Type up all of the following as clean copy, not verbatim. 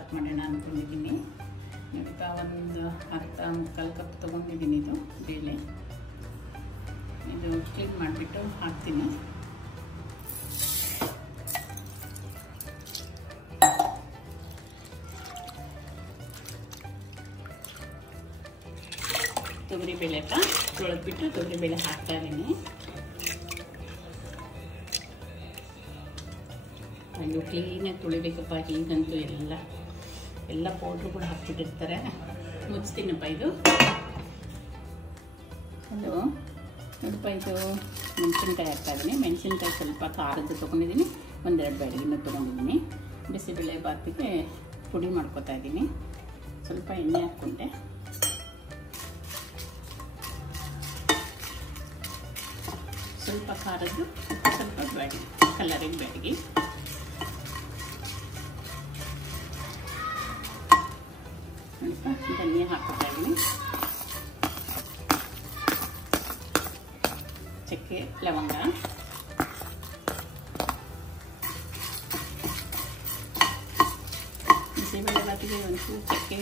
ಬಾತ್ ಮಾಡೋಣ ಅಂದ್ಕೊಂಡಿದ್ದೀನಿ. ನೋಡಿಪ್ಪ, ಒಂದು ಅರ್ಧ ಮುಕ್ಕಾಲು ಕಪ್ ತೊಗೊಂಡಿದ್ದೀನಿ. ಇದು ಬೇಳೆ, ಇದು ಕ್ಲೀನ್ ಮಾಡಿಬಿಟ್ಟು ಹಾಕ್ತೀನಿ. ತೊಗರಿಬೇಳೆಪ್ಪ ತೊಳೆದ್ಬಿಟ್ಟು ತೊಗರಿಬೇಳೆ ಹಾಕ್ತಾ ಇದ್ದೀನಿ. ಇದು ಕ್ಲೀನಾಗಿ ತೊಳಿಬೇಕಪ್ಪ. ಈಗಂತೂ ಎಲ್ಲ ಪೌಡ್ರು ಕೂಡ ಹಾಕ್ಬಿಟ್ಟಿರ್ತಾರೆ. ಮುಚ್ತೀನಪ್ಪ ಇದು. ಅದು ನೋಡಪ್ಪ, ಇದು ಮೆಣಸಿನ್ಕಾಯಿ ಹಾಕ್ತಾಯಿದ್ದೀನಿ. ಮೆಣಸಿನ್ಕಾಯಿ ಸ್ವಲ್ಪ ಖಾರದ್ದು ತೊಗೊಂಡಿದ್ದೀನಿ. ಒಂದೆರಡು ಬ್ಯಾಡಗಿನ ತೊಗೊಂಡಿದ್ದೀನಿ. ಬಿಸಿಬೇಳೆ ಬಾತಿಗೆ ಪುಡಿ ಮಾಡ್ಕೊತಾ ಇದ್ದೀನಿ. ಸ್ವಲ್ಪ ಎಣ್ಣೆ ಹಾಕ್ಕೊಂಡೆ. ಸ್ವಲ್ಪ ಖಾರದ್ದು, ಸ್ವಲ್ಪ ಬ್ಯಾಡಗಿ, ಕಲರಿಗೆ ಬ್ಯಾಡಗಿ. ಸ್ವಲ್ಪ ಧನಿಯಾ ಹಾಕ್ತಾ ಇದ್ದೀನಿ. ಚಕ್ಕೆ, ಲವಂಗ, ಬಿಸಿಬೇಳೆ ಬಾತಿಗೆ ಒಂಚೂರು ಚಕ್ಕೆ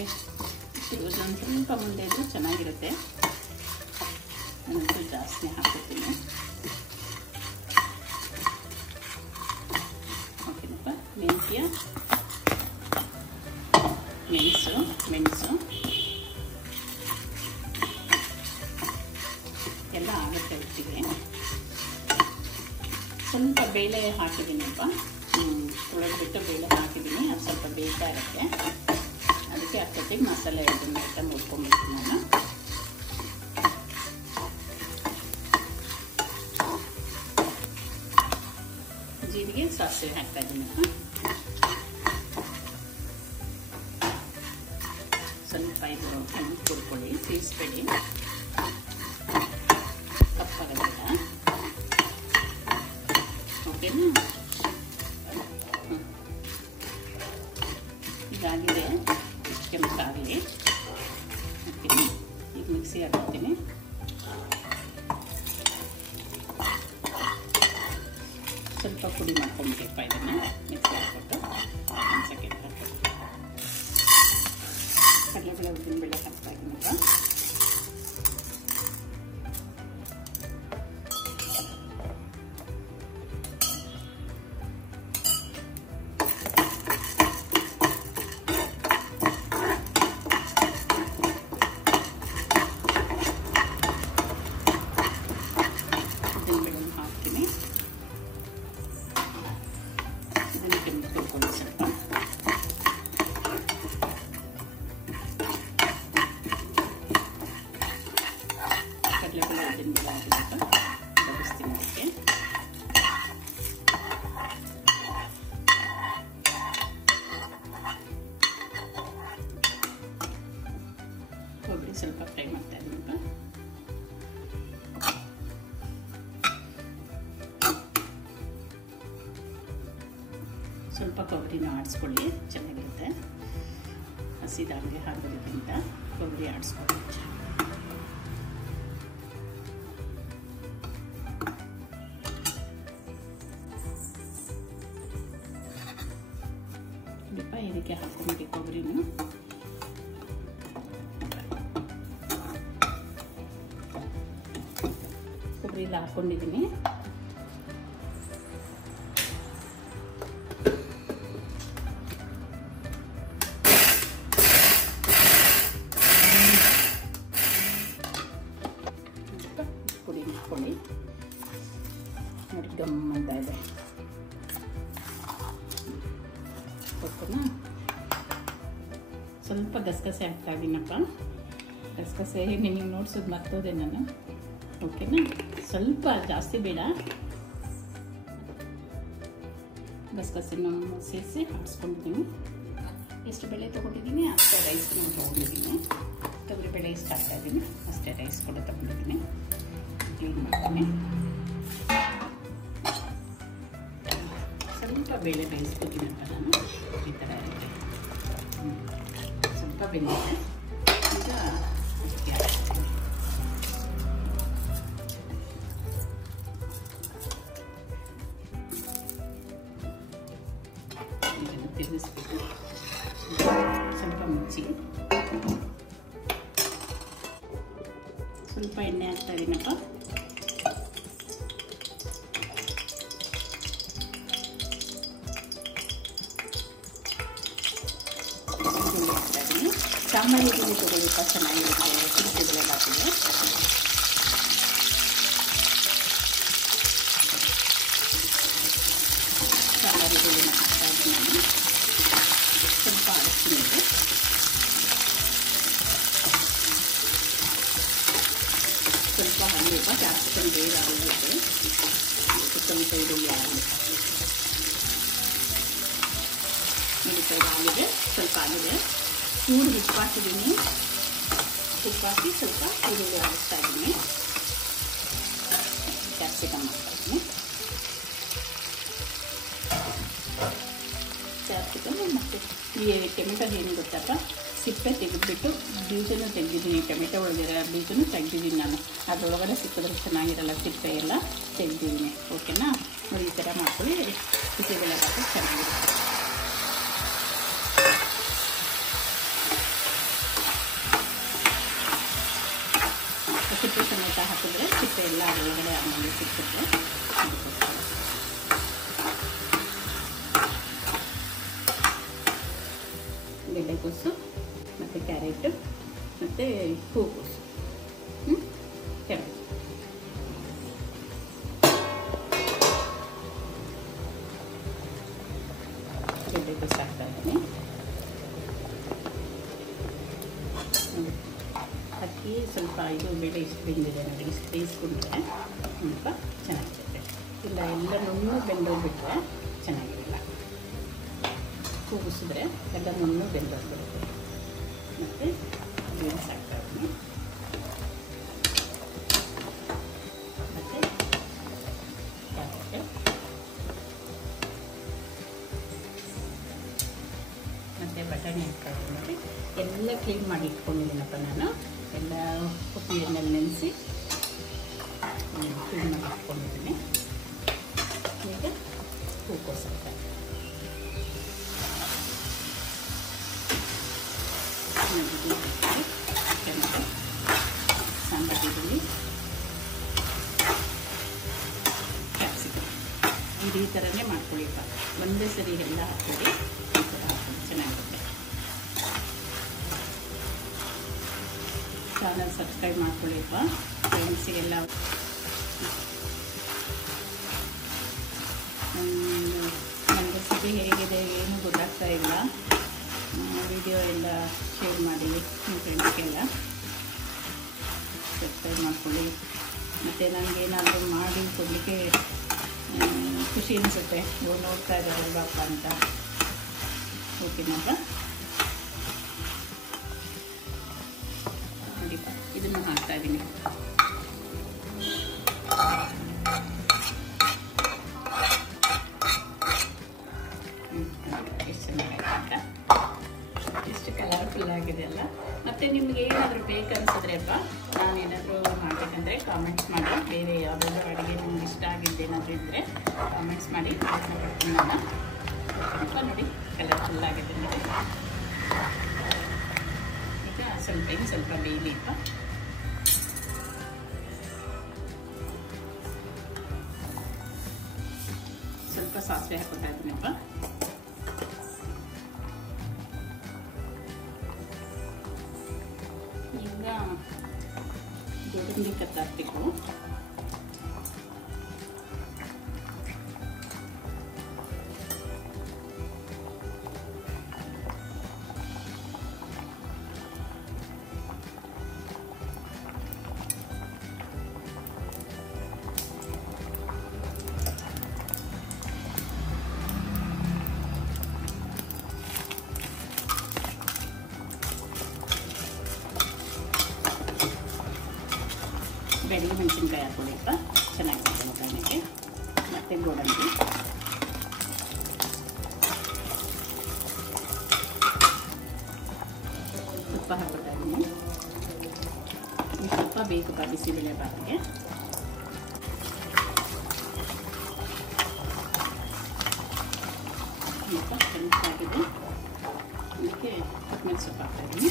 ಒಂದು ಸ್ವಲ್ಪ ಮುಂದೆ ಇದ್ರೂ ಚೆನ್ನಾಗಿರುತ್ತೆ. ಒಂಚೂರು ಜಾಸ್ತಿ ಹಾಕ್ತೀನಿ. ಓಕೆನಪ್ಪ. ಮೆಣಸು ಎಲ್ಲ ಆಗುತ್ತೆ ಒಟ್ಟಿಗೆ. ಸ್ವಲ್ಪ ಬೇಳೆ ಹಾಕಿದ್ದೀನಪ್ಪ. ತೊಳೆದ್ಬಿಟ್ಟು ಬೇಳೆ ಹಾಕಿದ್ದೀನಿ. ಅದು ಸ್ವಲ್ಪ ಬೇಯ್ತಾ ಇರುತ್ತೆ. ಅದಕ್ಕೆ ಅಷ್ಟೊತ್ತಿಗೆ ಮಸಾಲೆ ಇದನ್ನು ಐಟಮ್ ಹುಡ್ಕೊಂಡ್ಬಿಡ್ತೀನಿ ನಾನು. ಜೀರಿಗೆ, ಸಾಸಿವೆ ಹಾಕ್ತಾ ಇದ್ದೀನಪ್ಪ. ಸ್ವಲ್ಪ ಇದು ಹಣ್ಣು ಕುಡ್ಕೊಳ್ಳಿ, ಬೇಯಿಸ್ಬೇಡಿ, ಕಪ್ಪಾಗೋದಿಲ್ಲ. ಓಕೆನಾ? ಇದಾಗಿದೆ, ಕೆಂಪಾಗಲಿ. ಹಾಕ್ತೀನಿ. ಈಗ ಮಿಕ್ಸಿ ಹಾಕ್ತೀನಿ. ಸ್ವಲ್ಪ ಪುಡಿ ಮಾಡ್ಕೊಂಡ್ಬಿಟ್ಟಿಪ್ಪ. ಇದನ್ನು ಮಿಕ್ಸಿ ಹಾಕ್ಬಿಟ್ಟು ಒಂದು ಸೆಕೆಂಡ್ ಹಾಕ್ಬಿಟ್ಟು ಕಡಲೆಬೇಳೆ, ಉದ್ದಿನಬೇಳೆ ಹಾಕ್ತಾ ಇದ್ದೀನಪ್ಪ. ಉದ್ದಿನಬೇಳೆ ಹಾಕ್ತೀನಿ. ಇದನ್ನು ಕೆಂಪು ಸ್ವಲ್ಪ. ಕಡಲೆಬೇಳೆ, ಉದ್ದಿನಬೇಳೆ ಹಾಕಿಬಿಟ್ಟು ಬಡಿಸ್ತೀನಿ. ಅದಕ್ಕೆ ಕೊಬ್ಬರಿ ಸ್ವಲ್ಪ ಫ್ರೈ ಮಾಡ್ತಾ ಇದ್ದೀನಪ್ಪ. ಸ್ವಲ್ಪ ಕೊಬ್ಬರಿನ ಆಡಿಸ್ಕೊಳ್ಳಿ, ಚೆನ್ನಾಗಿರುತ್ತೆ. ಹಸಿದಾಗೆ ಹಾಕೋದಕ್ಕಿಂತ ಕೊಬ್ಬರಿ ಆಡಿಸ್ಕೊಳ್ಳಿ. ಇದಕ್ಕೆ ಹಾಕೊಂಡ್ಬಿಟ್ಟು ಕೊಬ್ಬರಿನ ಕೊಬ್ಬರಿ ಎಲ್ಲ ಹಾಕೊಂಡಿದ್ದೀನಿ. ಪುಡಿ ಮಾಡ್ಕೊಳ್ಳಿ. ನೋಡಿ ಗಮ್ಮಂತ ಇದೆ. ಓಕೆನಾ? ಸ್ವಲ್ಪ ಗಸಗಸೆ ಹಾಕ್ತಾ ಇದ್ದೀನಪ್ಪ. ಗಸಗಸೆ ನಿಮಗೆ ನೋಡ್ಸೋದು ಮರ್ತೋದೆ ನಾನು. ಓಕೆನಾ? ಸ್ವಲ್ಪ, ಜಾಸ್ತಿ ಬೇಡ. ಗಸಗಸೆನ ಸೇರಿಸಿ ಆಡಿಸ್ಕೊಂಡಿದ್ದೀನಿ. ಎಷ್ಟು ಬೇಳೆ ತೊಗೊಂಡಿದ್ದೀನಿ ಅಷ್ಟೇ ರೈಸ್ ತೊಗೊಂಡಿದ್ದೀನಿ. ತೊಗರಿಬೇಳೆ ಇಷ್ಟು ಹಾಕ್ತಾಯಿದ್ದೀನಿ, ಅಷ್ಟೇ ರೈಸ್ ಕೂಡ ತೊಗೊಂಡಿದ್ದೀನಿ. ಕ್ಲೀನ್ ಮಾಡ್ತೀನಿ. ಸ್ವಲ್ಪ ಬೇಳೆ ಬೇಯಿಸ್ಕೊತೀನಪ್ಪ ನಾನು. ಈ ಥರ ಇರುತ್ತೆ. ಸ್ವಲ್ಪ ಬೆಂದಿದೆ. ಈಗ ಅಕ್ಕಿ ಹಾಕ್ತೀನಿ. ಇದನ್ನು ತಿರುಗಿಸ್ಬಿಟ್ಟು ಮುಚ್ಚಿ ಸ್ವಲ್ಪ ಎಣ್ಣೆ ಹಾಕ್ತಾ ಇದ್ದೀನಪ್ಪ. ಹಾಕ್ತಾ ಇದ್ದೀನಿ. ಸಾಂಬಾರು ಈರುಳ್ಳಿ ತೊಗೊಳ್ಳಿಪ್ಪ, ಚೆನ್ನಾಗಿರುತ್ತೆ. ಬಿಸಿಬೇಳೆ ಬಾತಿಗೆ ಸಾಂಬಾರು ಈರುಳ್ಳಿನ ಹಾಕ್ತಾ ಇದ್ದೀನಿ. ಸ್ವಲ್ಪ ಅರಶಿನ, ಸ್ವಲ್ಪ ಹಣ್ಣುಪ್ಪ, ಕ್ಯಾಪ್ಸಿಕಮ್ ಬೇಗ ಆಗುತ್ತೆ. ಸ್ವಲ್ಪ ಈರುಳ್ಳಿ ಆಗಿದೆ, ಆಗಿದೆ, ಸ್ವಲ್ಪ ಆಗಿದೆ. ಚೂರು ಉಪ್ಪು ಹಾಕಿದ್ದೀನಿ. ಉಪ್ಪು ಹಾಕಿ ಸ್ವಲ್ಪ ಈರುಳ್ಳಿ ಆಡಿಸ್ತಾ ಇದ್ದೀನಿ. ಕ್ಯಾಪ್ಸಿಕಮ್ ಹಾಕ್ತಾ ಇದ್ದೀನಿ. ಕ್ಯಾಪ್ಸಿಕಮ್ ಮತ್ತು ಈ ಟೊಮೆಟೊ ಏನು ಗೊತ್ತಪ್ಪ, ಸಿಪ್ಪೆ ತೆಗೆದುಬಿಟ್ಟು ಬೀಜನೂ ತೆಗೆದಿದ್ದೀನಿ. ಟೊಮೆಟೊ ಒಳಗಿರೋ ಬೀಜನೂ ತೆಗೆದಿದ್ದೀನಿ ನಾನು. ಅದರೊಳಗಡೆ ಸಿಕ್ಕಿದ್ರೆ ಚೆನ್ನಾಗಿರಲ್ಲ, ಸಿಪ್ಪೆ ಎಲ್ಲ ತೆಗೆದಿದ್ದೀನಿ. ಓಕೆನಾ? ನೋಡಿ, ಈ ಥರ ಮಾಡ್ಕೊಳ್ಳಿ. ಬಿಸಿಬೇಳೆ ಬಾತು ಚೆನ್ನಾಗಿರುತ್ತೆ. ಸಿಪ್ಪೆ ಸಮೇತ ಹಾಕಿದ್ರೆ ಸಿಪ್ಪೆ ಎಲ್ಲ ಒಳಗಡೆ ಆಮೇಲೆ ಸಿಕ್ಕುತ್ತೆ. ಗೆಡ್ಡೆಕೋಸು ಮತ್ತು ಕ್ಯಾರೆಟು ಮತ್ತು ಹೂಕೋಸು, ಕ್ಯಾರೆಟ್, ಗೆಡ್ಡೆಕೋಸು ಹಾಕ್ತಾ ಇದ್ದೀನಿ. ಅಕ್ಕಿ ಸ್ವಲ್ಪ ಇದು ಬೇಳೆ ಇಷ್ಟು ಬೆಂದಿದೆ ನೋಡಿ, ಇಷ್ಟು ಬೇಯಿಸ್ಕೊಂಡ್ರೆ ಸ್ವಲ್ಪ ಚೆನ್ನಾಗಿರುತ್ತೆ. ಇಲ್ಲ ಎಲ್ಲ ನುಣ್ಣು ಬೆಂದೋಗ್ಬಿಟ್ರೆ ಚೆನ್ನಾಗಿರಲ್ಲ. ಕೂಗಿಸಿದ್ರೆ ಎಲ್ಲ ನುಣ್ಣು ಬೆಂದೋಗ್ಬಿಡುತ್ತೆ. ಮತ್ತು ಬೀನ್ಸ್ ಹಾಕ್ತಾ ಇದ್ದೀನಿ. ಮತ್ತು ಕ್ಯಾರೆಟ್ ಮತ್ತು ಬಟಾಣಿ ಹಾಕ್ತಾ ಇದ್ದೀನಿ. ನೋಡಿ, ಎಲ್ಲ ಕ್ಲೀನ್ ಮಾಡಿ ಇಟ್ಕೊಂಡಿದ್ದೀನಪ್ಪ ನಾನು. ಎಲ್ಲ ಉಪ್ಪು ಎಣ್ಣೆಲ್ಲಿ ನೆನೆಸಿ ಕ್ಲೀನ್ ಮಾಡಿ ಇಟ್ಕೊಂಡಿದ್ದೀನಿ. ಈಗ ಹೂಕೋಸು ಹಾಕ್ತಾ ಟೊಮೆಟೊ, ಸಾಂಬಾರು ಈರುಳ್ಳಿ, ಕ್ಯಾಪ್ಸಿಕಮ್ ಈ ಥರನೇ ಮಾಡ್ಕೊಳ್ಳಿಪ್ಪ. ಒಂದೇ ಸರಿ ಎಲ್ಲ ಹಾಕ್ಕೊಳ್ಳಿ. ಈ ಥರ ಹಾಕ್ಕೊಂಡು ಚೆನ್ನಾಗಿರುತ್ತೆ. Channel subscribe ಮಾಡ್ಕೊಳ್ಳಿಪ್ಪ. ಫ್ರೆಂಡ್ಸಿಗೆಲ್ಲ ನನ್ನ ರೆಸಿಪಿ ಹೇಗಿದೆ ಏನು ಗೊತ್ತಾಗ್ತಾ ಇಲ್ಲ. ವಿಡಿಯೋ ಎಲ್ಲ ಶೇರ್ ಮಾಡಿ ನಿಮ್ಮ ಫ್ರೆಂಡ್ಸ್ಗೆಲ್ಲ ಸಬ್ಸ್ಕ್ರೈಬ್ ಮಾಡ್ಕೊಳ್ಳಿ. ಮತ್ತು ನನಗೇನಾದರೂ ಮಾಡಿ ಕೊಡಲಿಕ್ಕೆ ಖುಷಿ ಅನಿಸುತ್ತೆ. ನೋಡ್ತಾ ಇದ್ದಾರಲ್ವಪ್ಪ ಅಂತ. ಓಕೆನಪ್ಪ? ನೋಡಿಪ್ಪ, ಇದನ್ನು ಹಾಕ್ತಾಯಿದ್ದೀನಿ. ಎಷ್ಟು ಚೆನ್ನಾಗಿದೆ, ಎಷ್ಟು ಕಲರ್ಫುಲ್ ಆಗಿದೆ ಅಲ್ಲ. ಮತ್ತು ನಿಮ್ಗೆ ಏನಾದರೂ ಬೇಕನ್ಸಿದ್ರೆಪ್ಪ, ನಾನೇನಾದರೂ ಮಾಡಬೇಕಂದ್ರೆ ಕಾಮೆಂಟ್ಸ್ ಮಾಡಿ. ಬೇರೆ ಯಾವುದಾದ್ರೂ ಅಡುಗೆ ನಿಮ್ಗೆ ಇಷ್ಟ ಆಗಿದ್ದೇನಾದರೂ ಇದ್ದರೆ ಕಾಮೆಂಟ್ಸ್ ಮಾಡಿ, ಪ್ರಯತ್ನ ಪಡ್ತೀನಿ ನಾನು. ಸ್ವಲ್ಪ ನೋಡಿ, ಕಲರ್ಫುಲ್ ಆಗಿದೆ ನೋಡಿ. ಈಗ ಸ್ವಲ್ಪ ಬೇಯಲಿಪ್ಪ. ಸ್ವಲ್ಪ ಸಾಸಿವೆ ಹಾಕ್ಕೊತಾ ಇದ್ದೀನಪ್ಪ. ಈಗ ಗೋಡಂಬಿ ಕತ್ತಾಕ್ಬೇಕು. ಬೆಳ್ಳುಳ್ಳಿ ಮೆಣಸಿನ್ಕಾಯಿ ಹಾಕ್ಕೊಳ್ಳಿಪ್ಪ, ಚೆನ್ನಾಗಿರುತ್ತೆ ಒಗ್ಗರಣೆಗೆ. ಮತ್ತು ಗೋಡಂಬಿ, ತುಪ್ಪ ಹಾಕ್ಕೊತಾ ಇದ್ದೀನಿ. ಈ ತುಪ್ಪ ಬೇಕಪ್ಪ ಬಿಸಿಬೇಳೆ ಬಾತಿಗೆ. ಸ್ವಲ್ಪ ಚೆನ್ನಾಗಿದೆ. ಅದಕ್ಕೆ ಕೊತ್ತಂಬರಿ ಸೊಪ್ಪು ಹಾಕ್ತಾಯಿದ್ದೀನಿ.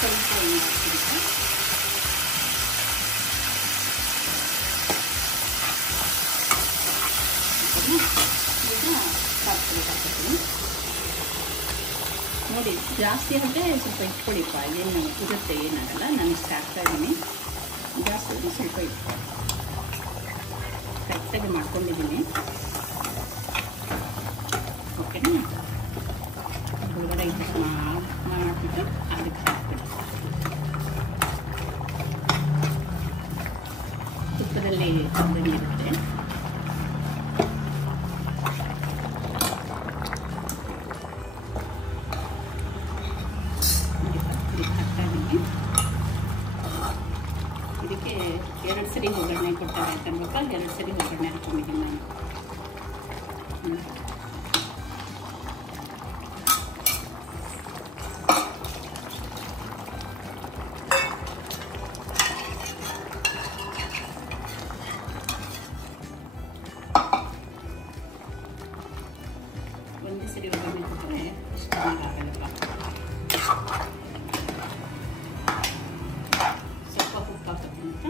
ಸ್ವಲ್ಪ ಎಣ್ಣೆ ಹಾಕ್ತೀನಿ. ಈಗ ಸಾಕು ಹಾಕ್ತೀನಿ. ನೋಡಿ, ಜಾಸ್ತಿ ಆದರೆ ಸ್ವಲ್ಪ ಇಟ್ಕೊಳ್ಳಿಪ್ಪ, ಏನು ಇರುತ್ತೆ ಏನಾಗಲ್ಲ. ನಾನು ಇಷ್ಟು ಹಾಕ್ತಾಯಿದ್ದೀನಿ. ಜಾಸ್ತಿ ಆದರೆ ಸ್ವಲ್ಪ ಇಟ್ಕೊಳ್ಳಿ. ಕರೆಕ್ಟಾಗಿ ಮಾಡ್ಕೊಂಡಿದ್ದೀನಿ. ಓಕೆನಾ? ಒಳಗಡೆ ಇದು ಮಾಡಿಬಿಟ್ಟು ಅದಕ್ಕೆ ಹಾಕ್ಬಿಡಿ. ತುಪ್ಪದಲ್ಲಿ ಇರುತ್ತೆ. ಇದಕ್ಕೆ 2 ಸರಿ ಒಗ್ಗರಣೆ ಕೊಡ್ತಾರೆ ಅಂತನ್ಬೇಕ. 2 ಸರಿ ಒಗ್ಗರಣೆ ಹಾಕೊಂಡಿದ್ದೀನಿ ನಾನು. ಒಂದೇ ಸರಿ ಒಗ್ಗರಣೆ ಕೊಟ್ಟರೆ ಅಷ್ಟು ಚೆನ್ನಾಗಾಗಲ್ಲಪ್ಪ. ಸ್ವಲ್ಪ ಉಪ್ಪು ಹಾಕೋತೀನಿ ಅಂತ.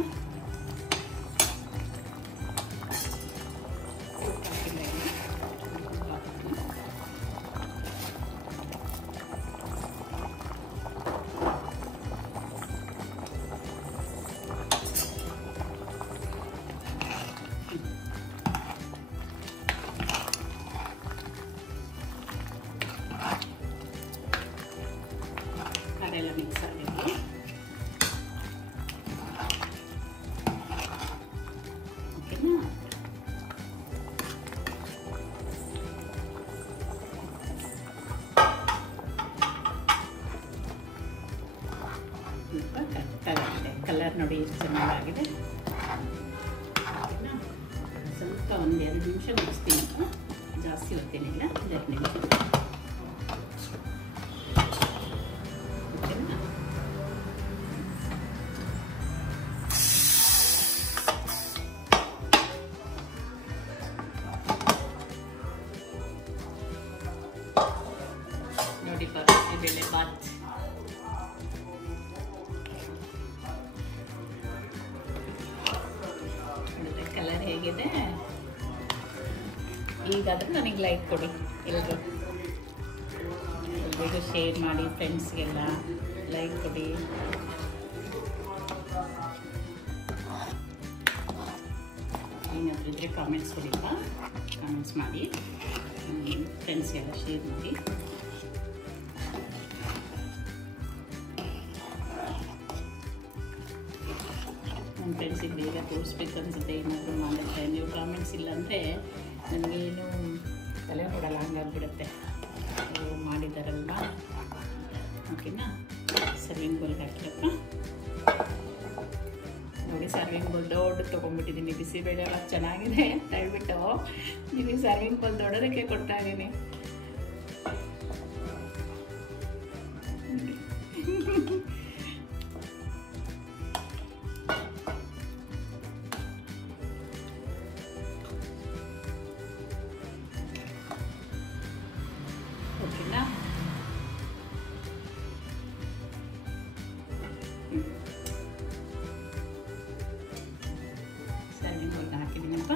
ಉಪ್ಪು ಹಾಕಿಲ್ಲ, ಉಪ್ಪು ಹಾಕ್ತೀನಿ. ಅದೆಲ್ಲ ಮಿಕ್ಸ್ ಆಗಬೇಕು. ಓಕೆನಾ? ಸ್ವಲ್ಪ ಕರೆಕ್ಟಾಗಿದೆ. ಕಲರ್ ನೋಡಿ ಎಷ್ಟು ಚೆನ್ನಾಗಿದೆ. ಸ್ವಲ್ಪ ಒಂದು 2 ನಿಮಿಷ ಮುಗಿಸ್ತೀನಿ. ಜಾಸ್ತಿ ಹೊತ್ತೇನಿಲ್ಲ, 2 ನಿಮಿಷ. ನೋಡಿ, ಬಿಸಿಬೇಳೆ ಬಾತ್ ಕಲರ್ ಹೇಗಿದೆ. ಈಗಾದರೂ ನನಗೆ ಲೈಕ್ ಕೊಡಿ. ಎಲ್ರಿಗೂ ಶೇರ್ ಮಾಡಿ, ಫ್ರೆಂಡ್ಸ್ಗೆಲ್ಲ ಲೈಕ್ ಕೊಡಿ. ಏನಾದರೂ ಇದ್ದರೆ ಕಾಮೆಂಟ್ಸ್ ಕೊಡಿಪ್ಪ. ಕಾಮೆಂಟ್ಸ್ ಮಾಡಿ, ಫ್ರೆಂಡ್ಸ್ಗೆಲ್ಲ ಶೇರ್ ಮಾಡಿ. ನನ್ನ ಫ್ರೆಂಡ್ಸಿಗೆ ಬೇಗ ತೋರಿಸ್ಬೇಕು ಅನ್ಸುತ್ತೆ. ಏನಾದರೂ ಮಾಡಿದ್ರೆ ನೀವು ಕಾಮೆಂಟ್ಸ್ ಇಲ್ಲಾಂದರೆ ನನಗೇನು ತಲೆ ಹೊಡಲ್ಲ, ಹಂಗಾಗ್ಬಿಡುತ್ತೆ. ಮಾಡಿದಾರಲ್ವ. ಓಕೆನಾ? ಸರ್ವಿಂಗ್ ಬೌಲ್ಗೆ ಹಾಕಿರಪ್ಪ. ನೋಡಿ, ಸರ್ವಿಂಗ್ ಬೌಲ್ ದೊಡ್ಡ ತೊಗೊಂಡ್ಬಿಟ್ಟಿದ್ದೀನಿ. ಬಿಸಿಬೇಳೆ ಎಲ್ಲ ಚೆನ್ನಾಗಿದೆ. ದಯವಿಟ್ಟು ನಿಮಗೆ ಸರ್ವಿಂಗ್ ಬೌಲ್ ದೊಡ್ಡದಕ್ಕೆ ಕೊಡ್ತಾ ಇದ್ದೀನಿ. ಓಕೆನಾ? ಸರ್ವಿಂಗ್ ಬೌಲ್ಗೆ ಹಾಕಿದ್ದೀನಪ್ಪ.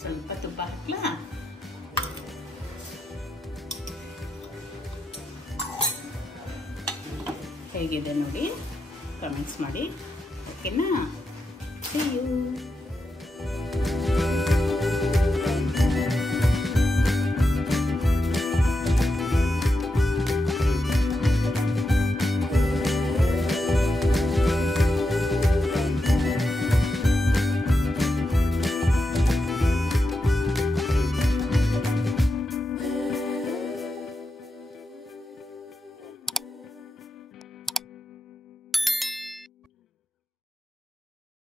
ಸ್ವಲ್ಪ ತುಪ್ಪ ಹಾಕ್ಲಾ? ಹೇಗಿದೆ ನೋಡಿ, ಕಾಮೆಂಟ್ಸ್ ಮಾಡಿ. ಓಕೆನಾ? See you.